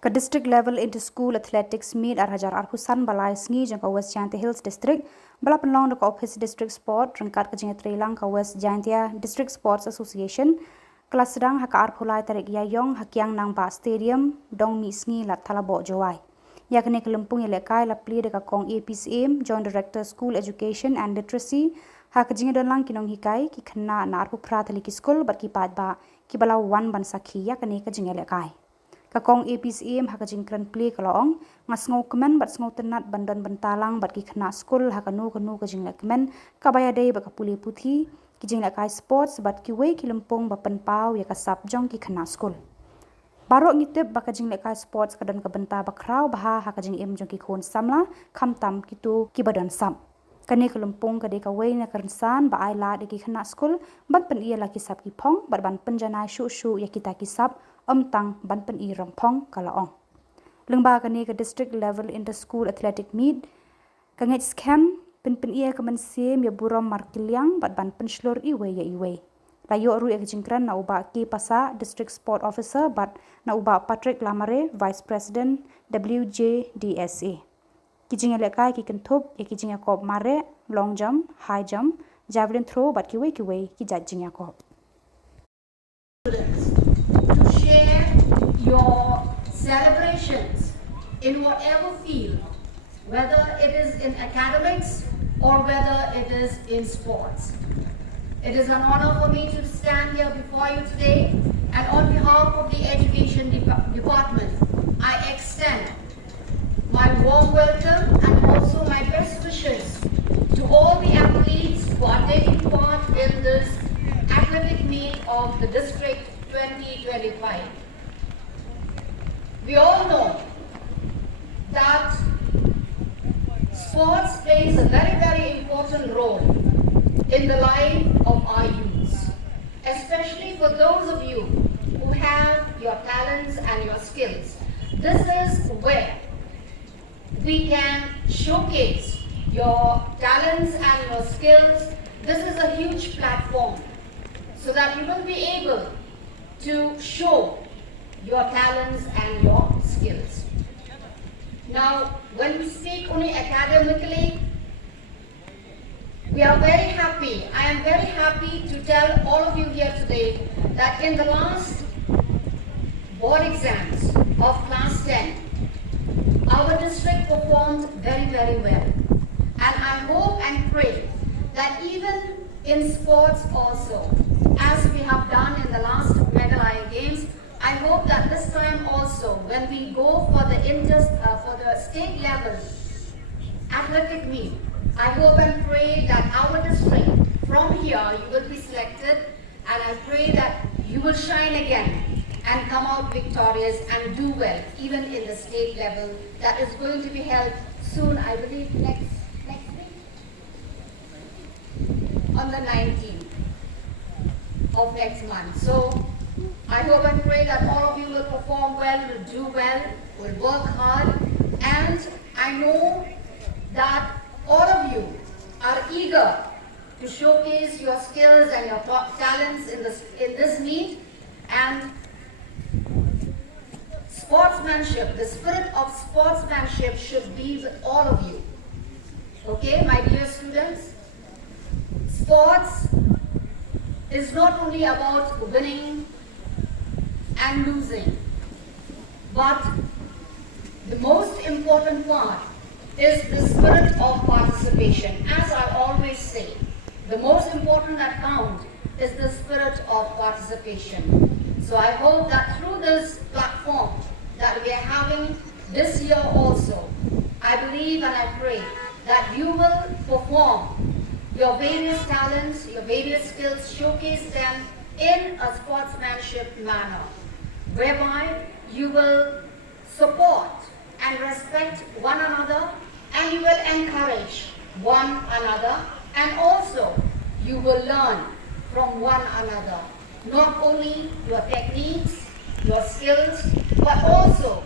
Ka district level into school athletics meet ar hajar arpusan balai sngi jang ka West Jaintia Hills district bala penlong ka office district sport rengkat ka jing Trilang ka West Jaintia District Sports Association kelas sedang haka arpulai tarik yayong hakiang nang ba stadium dong mi sngi lat thalabo Jowai yakne kelempung elekai la pli de ka kong APCM Joint Director School Education and Literacy hak jing don lang kinong hikai ki khna na arpu prathali ki school bat ki pat ba ki bala wan ban sakhi yakne ka jing elekai Kakong APCM hakajing kran play kalaong ngas ngau kemen bat ngau tenat bandan bentalang bat ki khna school hakanu kanu kajing la kemen kabaya dei ba kapuli puthi kijing la kai sports bat ki wei ki lempong ba penpau ya kasap jong ki khna school barok ngitep ba kajing la kai sports kadan ka benta ba krau ba hakajing em jong ki khon samla khamtam kitu ki badan sam kane kelempong kade ka wei na karsan ba ai la de ki khna school bat pen ia la ki sap ki phong bat ban penjana shu shu ya kita ki sap tang ban pen i rampong kalaong lengba kani ka district level inter school athletic meet ka ngej scam pen ia ka sem ya buram markiliang bat ban pen shlor i we ya i we layo ru ek jingkran na uba ki pasa district sport officer bat na uba Patrick Lamare vice president WJDSA kijing elekai ki kenthop e kijing yakop mare long jump high jump javelin throw bat ki we ki jajing yakop share your celebrations in whatever field, whether it is in academics or whether it is in sports. It is an honor for me to stand here before you today, and on behalf of the Education Department, I extend my warm welcome and also my best wishes to all the athletes who are taking part in this athletic meet of the District 2025. We all know that sports plays a very, very important role in the life of our youths, especially for those of you who have your talents and your skills. This is where we can showcase your talents and your skills. This is a huge platform so that you will be able to show your talents and your skills. Now, when we speak only academically, we are very happy. I am very happy to tell all of you here today that in the last board exams of class 10, our district performed very, very well. And I hope and pray that even in sports also, as we have done in the last Meghalaya games, I hope that this time also, when we go for the state level athletic meet, I hope and pray that our district, from here, you will be selected, and I pray that you will shine again and come out victorious and do well, even in the state level that is going to be held soon, I believe next week, on the 19th of next month. So I hope and pray that all of you will perform well, will do well, will work hard, and I know that all of you are eager to showcase your skills and your talents in this meet, and sportsmanship, the spirit of sportsmanship should be with all of you. Okay, my dear students? Sports is not only about winning and losing, but the most important part is the spirit of participation. As I always say, the most important that counts is the spirit of participation. So I hope that through this platform that we are having this year also, I believe and I pray that you will perform your various talents, your various skills, showcase them in a sportsmanship manner, whereby you will support and respect one another, and you will encourage one another, and also you will learn from one another, not only your techniques, your skills, but also